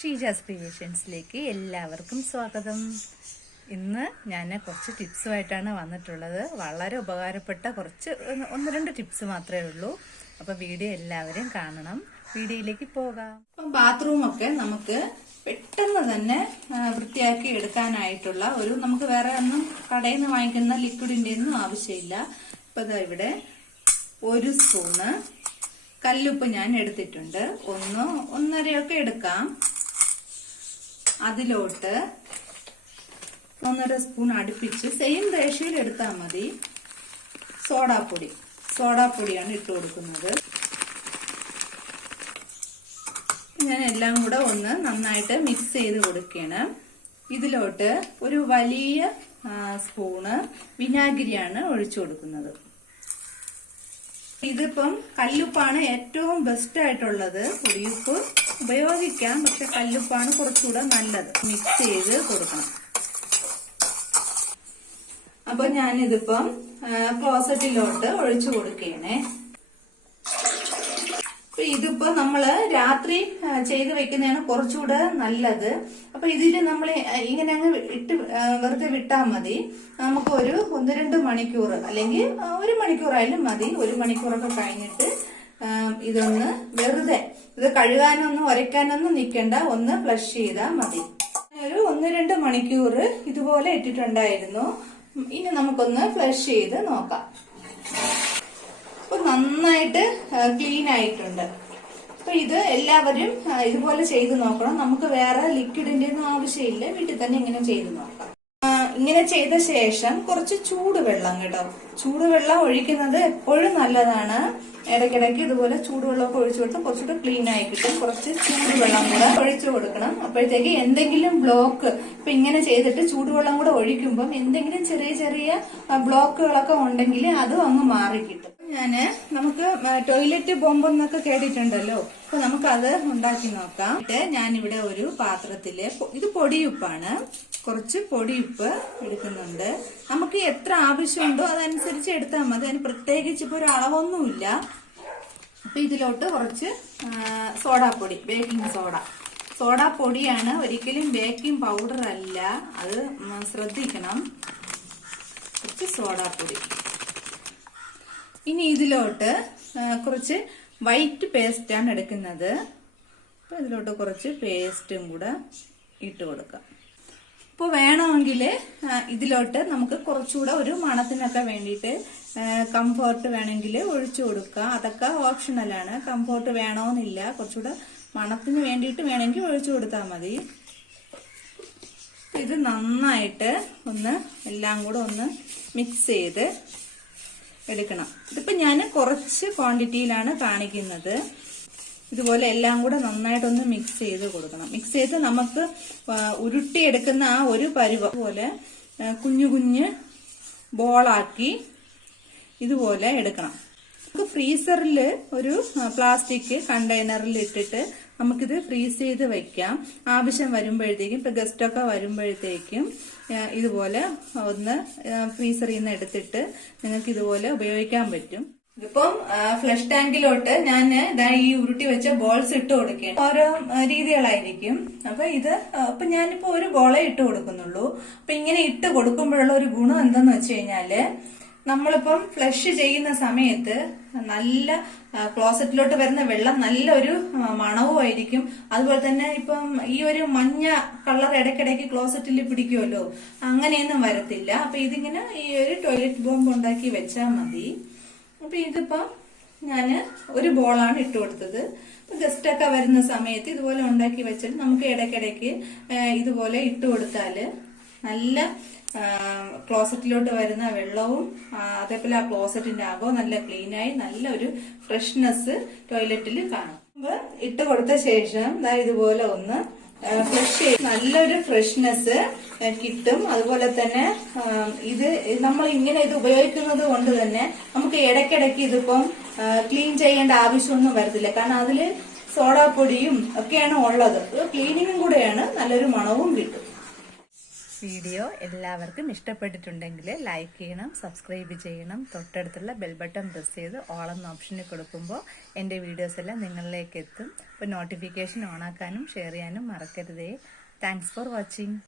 ഷീജാസ് ക്രിയേഷൻസിലേക്ക് എല്ലാവർക്കും സ്വാഗതം. ഇന്ന് ഞാൻ കുറച്ച് ടിപ്സുമായിട്ടാണ് വന്നിട്ടുള്ളത്. വളരെ ഉപകാരപ്പെട്ട കുറച്ച് ഒന്ന് രണ്ട് ടിപ്സ് മാത്രമേ ഉള്ളൂ. അപ്പോൾ വീഡിയോ എല്ലാവരും കാണണം. വീഡിയോയിലേക്ക് പോകാം. അപ്പം ബാത്റൂമൊക്കെ നമുക്ക് പെട്ടെന്ന് തന്നെ വൃത്തിയാക്കി എടുക്കാനായിട്ടുള്ള ഒരു നമുക്ക് വേറെ ഒന്നും കടയിൽ നിന്ന് വാങ്ങിക്കുന്ന ലിക്വിഡിന്റെ ഒന്നും ആവശ്യമില്ല. ഇപ്പൊ ദാ ഇവിടെ ഒരു സ്പൂണ് കല്ലുപ്പ് ഞാൻ എടുത്തിട്ടുണ്ട്. ഒന്ന് ഒന്നരയൊക്കെ എടുക്കാം. അതിലോട്ട് ഒന്നര സ്പൂൺ അടുപ്പിച്ച് സെയിം റേഷ്യയിൽ എടുത്താൽ മതി. സോഡാപ്പൊടി. സോഡാപ്പൊടിയാണ് ഇട്ട് കൊടുക്കുന്നത്. ഞാൻ എല്ലാം കൂടെ ഒന്ന് നന്നായിട്ട് മിക്സ് ചെയ്ത് കൊടുക്കണം ഇതിലോട്ട് ഒരു വലിയ സ്പൂണ് വിനാഗിരിയാണ് ഒഴിച്ചു കൊടുക്കുന്നത്. ഇതിപ്പം കല്ലുപ്പാണ് ഏറ്റവും ബെസ്റ്റ് ആയിട്ടുള്ളത്. ഉപയോഗിക്കാം പക്ഷെ കല്ലുപ്പാണ് കുറച്ചുകൂടെ നല്ലത്. മിക്സ് ചെയ്ത് കൊടുക്കണം. അപ്പൊ ഞാനിതിപ്പം ക്ലോസറ്റിലോട്ട് ഒഴിച്ചു കൊടുക്കണേ ഇതിപ്പോ നമ്മൾ രാത്രി ചെയ്ത് വെക്കുന്നതാണ് കുറച്ചുകൂടെ നല്ലത്. അപ്പൊ ഇതിൽ നമ്മൾ ഇങ്ങനെ അങ്ങ് ഇട്ട് വെറുതെ വിട്ടാൽ മതി. നമുക്ക് ഒരു ഒന്ന് രണ്ട് മണിക്കൂർ അല്ലെങ്കിൽ ഒരു മണിക്കൂറായാലും മതി. ഒരു മണിക്കൂറൊക്കെ കഴിഞ്ഞിട്ട് ഇതൊന്ന് വെറുതെ. ഇത് കഴുകാനൊന്നും ഉരയ്ക്കാനൊന്നും നിൽക്കണ്ട. ഒന്ന് ഫ്ലഷ് ചെയ്താൽ മതി. ഒരു ഒന്ന് രണ്ട് മണിക്കൂർ ഇതുപോലെ ഇട്ടിട്ടുണ്ടായിരുന്നു. ഇനി നമുക്കൊന്ന് ഫ്ലഷ് ചെയ്ത് നോക്കാം. അപ്പൊ നന്നായിട്ട് ക്ലീൻ ആയിട്ടുണ്ട്. അപ്പൊ ഇത് എല്ലാവരും ഇതുപോലെ ചെയ്ത് നോക്കണം. നമുക്ക് വേറെ ലിക്വിഡിന്റെ ഒന്നും ആവശ്യമില്ല. വീട്ടിൽ തന്നെ ഇങ്ങനെ ചെയ്ത് നോക്കാം. ഇങ്ങനെ ചെയ്ത ശേഷം കുറച്ച് ചൂടുവെള്ളം കേട്ടോ. ചൂടുവെള്ളം ഒഴിക്കുന്നത് എപ്പോഴും നല്ലതാണ്. ഇടയ്ക്കിടയ്ക്ക് ഇതുപോലെ ചൂടുവെള്ളമൊക്കെ ഒഴിച്ചു കൊടുത്ത് കുറച്ചുകൂടെ ക്ലീൻ ആയി കിട്ടും. കുറച്ച് ചൂടുവെള്ളം കൂടെ ഒഴിച്ചു കൊടുക്കണം. അപ്പോഴത്തേക്ക് എന്തെങ്കിലും ബ്ലോക്ക് ഇപ്പൊ ഇങ്ങനെ ചെയ്തിട്ട് ചൂടുവെള്ളം കൂടെ ഒഴിക്കുമ്പം എന്തെങ്കിലും ചെറിയ ചെറിയ ബ്ലോക്കുകളൊക്കെ ഉണ്ടെങ്കിൽ അതും അങ്ങ് മാറി കിട്ടും ഞാൻ നമുക്ക് ടോയ്ലറ്റ് ബോംബ് എന്നൊക്കെ കേട്ടിട്ടുണ്ടല്ലോ. അപ്പൊ നമുക്കത് ഉണ്ടാക്കി നോക്കാം. ഞാനിവിടെ ഒരു പാത്രത്തിൽ ഇത് പൊടിയുപ്പാണ്. കുറച്ച് പൊടിയുപ്പ് എടുക്കുന്നുണ്ട്. നമുക്ക് എത്ര ആവശ്യമുണ്ടോ അതനുസരിച്ച് എടുത്താൽ മതി. അതിന് പ്രത്യേകിച്ച് ഇപ്പൊ ഒരു അളവൊന്നുമില്ല. അപ്പൊ ഇതിലോട്ട് കുറച്ച് സോഡാപ്പൊടി ബേക്കിംഗ് സോഡ. സോഡാപ്പൊടിയാണ് ഒരിക്കലും ബേക്കിംഗ് പൗഡർ അല്ല അത് ശ്രദ്ധിക്കണം. കുറച്ച് സോഡാപ്പൊടി. ഇനി ഇതിലോട്ട് കുറച്ച് വൈറ്റ് പേസ്റ്റാണ് എടുക്കുന്നത്. അപ്പൊ ഇതിലോട്ട് കുറച്ച് പേസ്റ്റും കൂടെ ഇട്ട് കൊടുക്കാം. ഇപ്പോൾ വേണമെങ്കിൽ ഇതിലോട്ട് നമുക്ക് കുറച്ചുകൂടെ ഒരു മണത്തിനൊക്കെ വേണ്ടിയിട്ട് കംഫോർട്ട് വേണമെങ്കിൽ ഒഴിച്ചു കൊടുക്കുക അതൊക്കെ ഓപ്ഷണലാണ് കംഫോർട്ട് വേണമെന്നില്ല കുറച്ചുകൂടെ മണത്തിന് വേണ്ടിയിട്ട് വേണമെങ്കിൽ ഒഴിച്ചു കൊടുത്താൽ മതി. ഇത് നന്നായിട്ട് ഒന്ന് എല്ലാം കൂടെ ഒന്ന് മിക്സ് ചെയ്ത് എടുക്കണം. ഇതിപ്പോ ഞാൻ കുറച്ച് ക്വാണ്ടിറ്റിയിലാണ് കാണിക്കുന്നത്. ഇതുപോലെ എല്ലാം കൂടെ നന്നായിട്ടൊന്ന് മിക്സ് ചെയ്ത് കൊടുക്കണം. മിക്സ് ചെയ്ത് നമുക്ക് ഉരുട്ടിയെടുക്കുന്ന ആ ഒരു പരുവ പോലെ കുഞ്ഞു കുഞ്ഞ് ബോളാക്കി ഇതുപോലെ എടുക്കണം. നമുക്ക് ഫ്രീസറിൽ ഒരു പ്ലാസ്റ്റിക് കണ്ടെയ്നറിൽ ഇട്ടിട്ട് നമുക്കിത് ഫ്രീസ് ചെയ്ത് വെക്കാം. ആവശ്യം വരുമ്പോഴത്തേക്കും ഇപ്പം ഗസ്റ്റൊക്കെ വരുമ്പോഴത്തേക്കും ഇതുപോലെ ഒന്ന് ഫ്രീസറിൽ നിന്ന് എടുത്തിട്ട് നിങ്ങൾക്ക് ഇതുപോലെ ഉപയോഗിക്കാൻ പറ്റും. ഇതിപ്പം ഫ്ലഷ് ടാങ്കിലോട്ട് ഞാൻ ഇതാ ഈ ഉരുട്ടി വെച്ച ബോൾസ് ഇട്ട് കൊടുക്കുകയാണ്. ഓരോ രീതികളായിരിക്കും. അപ്പൊ ഇത് അപ്പൊ ഇപ്പൊ ഞാനിപ്പോ ഒരു ബോളെ ഇട്ട് കൊടുക്കുന്നുള്ളൂ. അപ്പൊ ഇങ്ങനെ ഇട്ട് കൊടുക്കുമ്പോഴുള്ള ഒരു ഗുണം എന്തെന്ന് വെച്ച് കഴിഞ്ഞാൽ നമ്മളിപ്പം ഫ്ലഷ് ചെയ്യുന്ന സമയത്ത് നല്ല ക്ലോസറ്റിലോട്ട് വരുന്ന വെള്ളം നല്ലൊരു മണവുമായിരിക്കും. അതുപോലെ തന്നെ ഇപ്പം ഈ ഒരു മഞ്ഞ കളർ ഇടയ്ക്കിടയ്ക്ക് ക്ലോസറ്റിൽ പിടിക്കുമല്ലോ അങ്ങനെയൊന്നും വരത്തില്ല. അപ്പൊ ഇതിങ്ങനെ ഈ ഒരു ടോയ്ലറ്റ് ബോംബ് ഉണ്ടാക്കി വെച്ചാൽ മതി. അപ്പൊ ഇതിപ്പം ഞാൻ ഒരു ബോളാണ് ഇട്ട് കൊടുത്തത്. ഗസ്റ്റ് ഒക്കെ വരുന്ന സമയത്ത് ഇതുപോലെ ഉണ്ടാക്കി വെച്ചിട്ട് നമുക്ക് ഇടയ്ക്കിടയ്ക്ക് ഇതുപോലെ ഇട്ട് കൊടുത്താൽ നല്ല ക്ലോസറ്റിലോട്ട് വരുന്ന വെള്ളവും അതേപോലെ ആ ക്ലോസറ്റിന്റെ അകവും നല്ല ക്ലീനായി നല്ല ഒരു ഫ്രഷ്നെസ് ടോയ്ലറ്റിൽ കാണും. ഇട്ട് കൊടുത്ത ശേഷം ഇതുപോലെ ഒന്ന് ഫ്രഷ് നല്ലൊരു ഫ്രഷ്നെസ് കിട്ടും. അതുപോലെ തന്നെ ഇത് നമ്മൾ ഇങ്ങനെ ഇത് ഉപയോഗിക്കുന്നത് കൊണ്ട് തന്നെ നമുക്ക് ഇടയ്ക്കിടയ്ക്ക് ഇതിപ്പം ക്ലീൻ ചെയ്യേണ്ട ആവശ്യമൊന്നും വരത്തില്ല. കാരണം അതിൽ സോഡാപ്പൊടിയും ഒക്കെയാണ് ഉള്ളത്. ക്ലീനിങ്ങും കൂടെയാണ് നല്ലൊരു മണവും കിട്ടും. വീഡിയോ എല്ലാവർക്കും ഇഷ്ടപ്പെട്ടിട്ടുണ്ടെങ്കിൽ ലൈക്ക് ചെയ്യണം സബ്സ്ക്രൈബ് ചെയ്യണം തൊട്ടടുത്തുള്ള ബെൽ ബട്ടൺ പ്രസ് ചെയ്ത് ഓൾ എന്ന ഓപ്ഷനിൽ കൊടുക്കുമ്പോൾ എന്റെ വീഡിയോസ് എല്ലാം നിങ്ങളിലേക്ക് എത്തും. അപ്പോൾ നോട്ടിഫിക്കേഷൻ ഓണാക്കാനും ഷെയർ ചെയ്യാനും മറക്കരുതേ. Thanks for watching